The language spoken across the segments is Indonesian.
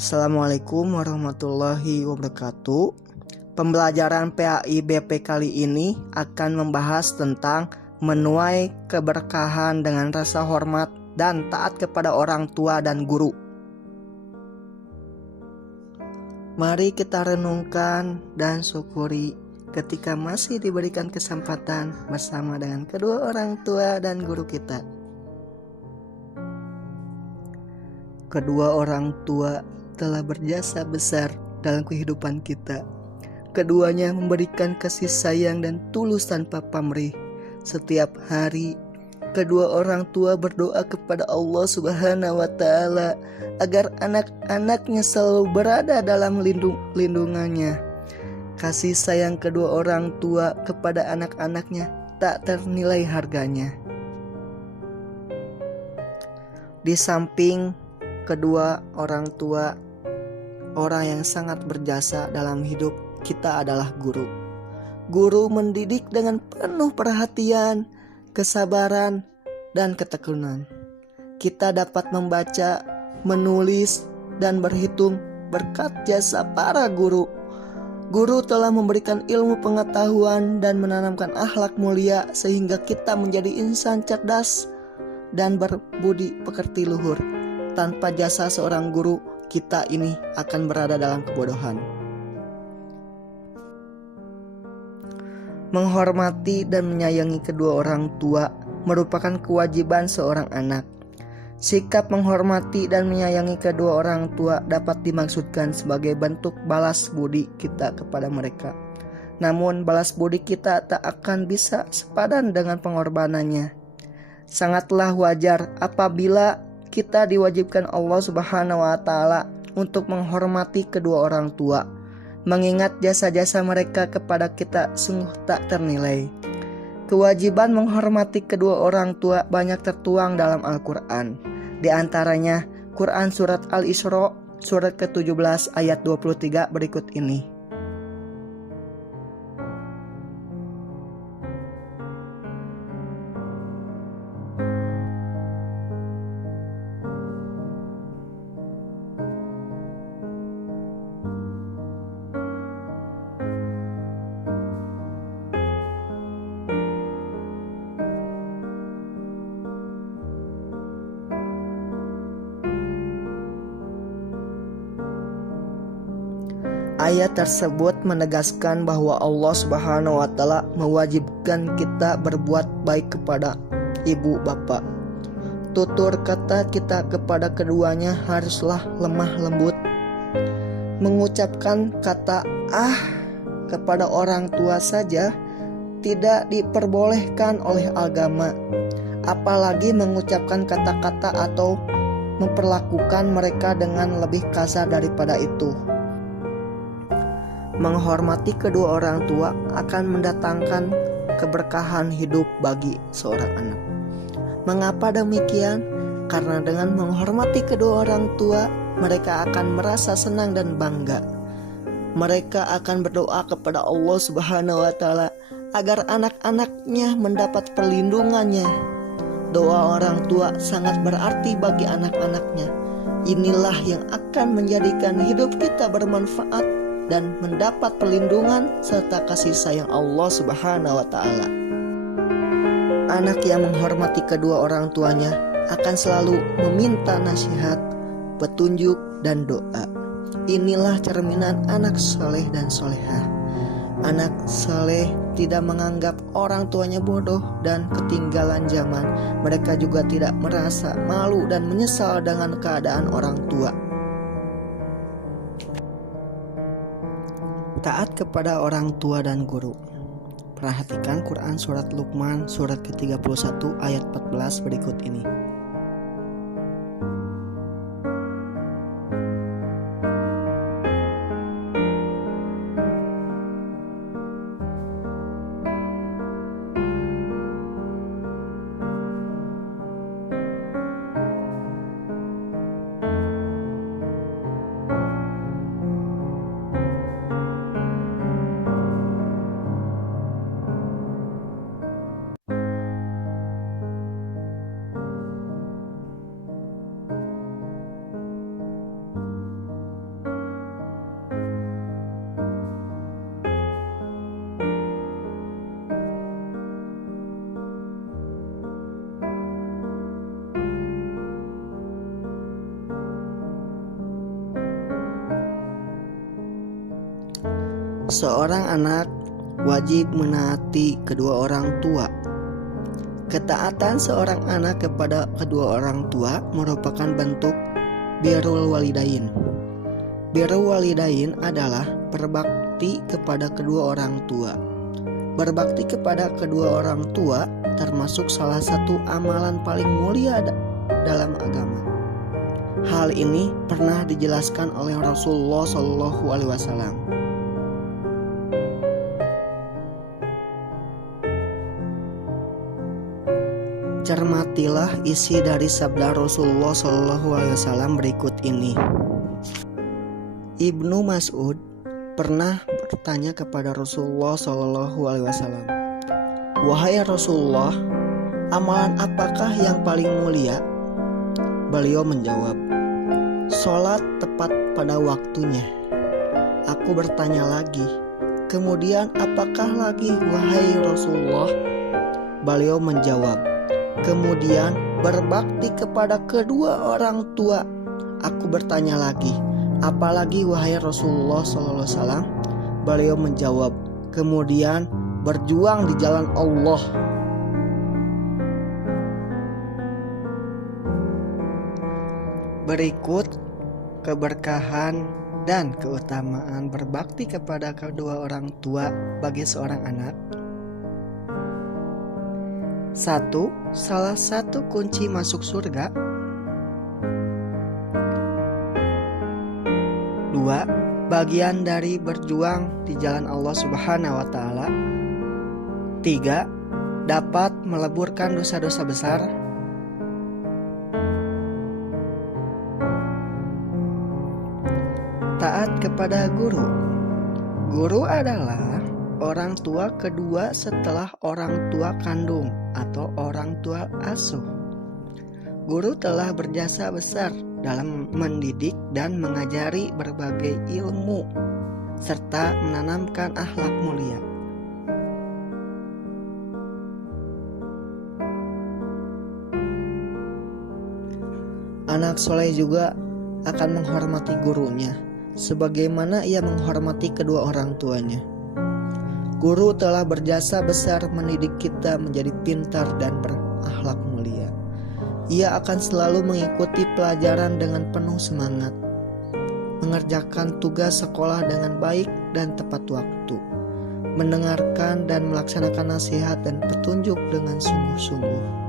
Assalamualaikum warahmatullahi wabarakatuh. Pembelajaran PAI BP kali ini akan membahas tentang menuai keberkahan dengan rasa hormat dan taat kepada orang tua dan guru. Mari kita renungkan dan syukuri ketika masih diberikan kesempatan bersama dengan kedua orang tua dan guru kita. Kedua orang tua telah berjasa besar dalam kehidupan kita. Keduanya memberikan kasih sayang dan tulus tanpa pamrih. Setiap hari, kedua orang tua berdoa kepada Allah Subhanahu wa Ta'ala agar anak-anaknya selalu berada dalam lindungannya. Kasih sayang kedua orang tua kepada anak-anaknya tak ternilai harganya. Di samping kedua orang tua, orang yang sangat berjasa dalam hidup kita adalah guru. Guru mendidik dengan penuh perhatian, kesabaran, dan ketekunan. Kita dapat membaca, menulis, dan berhitung berkat jasa para guru. Guru telah memberikan ilmu pengetahuan dan menanamkan akhlak mulia sehingga kita menjadi insan cerdas dan berbudi pekerti luhur. Tanpa jasa seorang guru, kita ini akan berada dalam kebodohan. Menghormati dan menyayangi kedua orang tua merupakan kewajiban seorang anak. Sikap menghormati dan menyayangi kedua orang tua dapat dimaksudkan sebagai bentuk balas budi kita kepada mereka. Namun balas budi kita tak akan bisa sepadan dengan pengorbanannya. Sangatlah wajar apabila kita diwajibkan Allah Subhanahu wa Ta'ala untuk menghormati kedua orang tua, mengingat jasa-jasa mereka kepada kita sungguh tak ternilai. Kewajiban menghormati kedua orang tua banyak tertuang dalam Al-Quran. Di antaranya Quran Surat Al-Isra surat ke-17 ayat 23 berikut ini. Ayat tersebut menegaskan bahwa Allah Subhanahu wa Ta'ala mewajibkan kita berbuat baik kepada ibu bapak. Tutur kata kita kepada keduanya haruslah lemah lembut. Mengucapkan kata kepada orang tua saja tidak diperbolehkan oleh agama, apalagi mengucapkan kata-kata atau memperlakukan mereka dengan lebih kasar daripada itu. Menghormati kedua orang tua akan mendatangkan keberkahan hidup bagi seorang anak. Mengapa demikian? Karena dengan menghormati kedua orang tua, mereka akan merasa senang dan bangga. Mereka akan berdoa kepada Allah Subhanahu wa Ta'ala agar anak-anaknya mendapat perlindungannya. Doa orang tua sangat berarti bagi anak-anaknya. Inilah yang akan menjadikan hidup kita bermanfaat dan mendapat perlindungan serta kasih sayang Allah Subhanahu wa Ta'ala. Anak yang menghormati kedua orang tuanya akan selalu meminta nasihat, petunjuk, dan doa. Inilah cerminan anak soleh dan solehah. Anak soleh tidak menganggap orang tuanya bodoh dan ketinggalan zaman. Mereka juga tidak merasa malu dan menyesal dengan keadaan orang tua. Taat kepada orang tua dan guru. Perhatikan Quran Surat Luqman surat ke-31 ayat 14 berikut ini. Seorang anak wajib menaati kedua orang tua. Ketaatan seorang anak kepada kedua orang tua merupakan bentuk birrul walidain. Birrul walidain adalah berbakti kepada kedua orang tua. Berbakti kepada kedua orang tua termasuk salah satu amalan paling mulia dalam agama. Hal ini pernah dijelaskan oleh Rasulullah SAW. Cermatilah isi dari sabda Rasulullah SAW berikut ini. Ibnu Mas'ud pernah bertanya kepada Rasulullah SAW, "Wahai Rasulullah, amalan apakah yang paling mulia?" Beliau menjawab, "Sholat tepat pada waktunya." Aku bertanya lagi, "Kemudian apakah lagi wahai Rasulullah?" Beliau menjawab, "Kemudian berbakti kepada kedua orang tua." Aku bertanya lagi, "Apalagi wahai Rasulullah SAW?" Beliau menjawab, "Kemudian berjuang di jalan Allah." Berikut keberkahan dan keutamaan berbakti kepada kedua orang tua bagi seorang anak. 1. Salah satu kunci masuk surga. 2. Bagian dari berjuang di jalan Allah Subhanahu wa Ta'ala. 3. Dapat meleburkan dosa-dosa besar. 4. Taat kepada guru. Guru adalah orang tua kedua setelah orang tua kandung atau orang tua asuh. Guru telah berjasa besar dalam mendidik dan mengajari berbagai ilmu serta menanamkan akhlak mulia. Anak soleh juga akan menghormati gurunya sebagaimana ia menghormati kedua orang tuanya. Guru telah berjasa besar mendidik kita menjadi pintar dan berakhlak mulia. Ia akan selalu mengikuti pelajaran dengan penuh semangat, mengerjakan tugas sekolah dengan baik dan tepat waktu, mendengarkan dan melaksanakan nasihat dan petunjuk dengan sungguh-sungguh.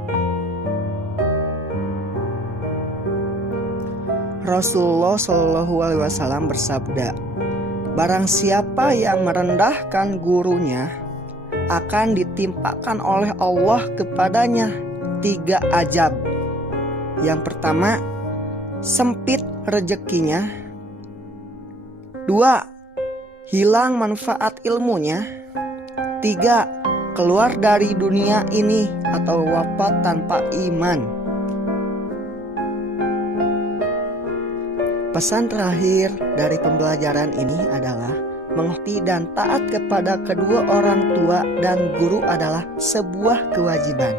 Rasulullah SAW bersabda, "Barang siapa yang merendahkan gurunya, akan ditimpakan oleh Allah kepadanya 3 azab. Yang pertama, sempit rezekinya. 2. Hilang manfaat ilmunya. 3. Keluar dari dunia ini atau wafat tanpa iman." Pesan terakhir dari pembelajaran ini adalah mengerti dan taat kepada kedua orang tua dan guru adalah sebuah kewajiban.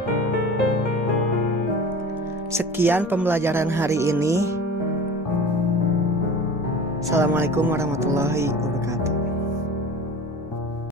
Sekian pembelajaran hari ini. Assalamualaikum warahmatullahi wabarakatuh.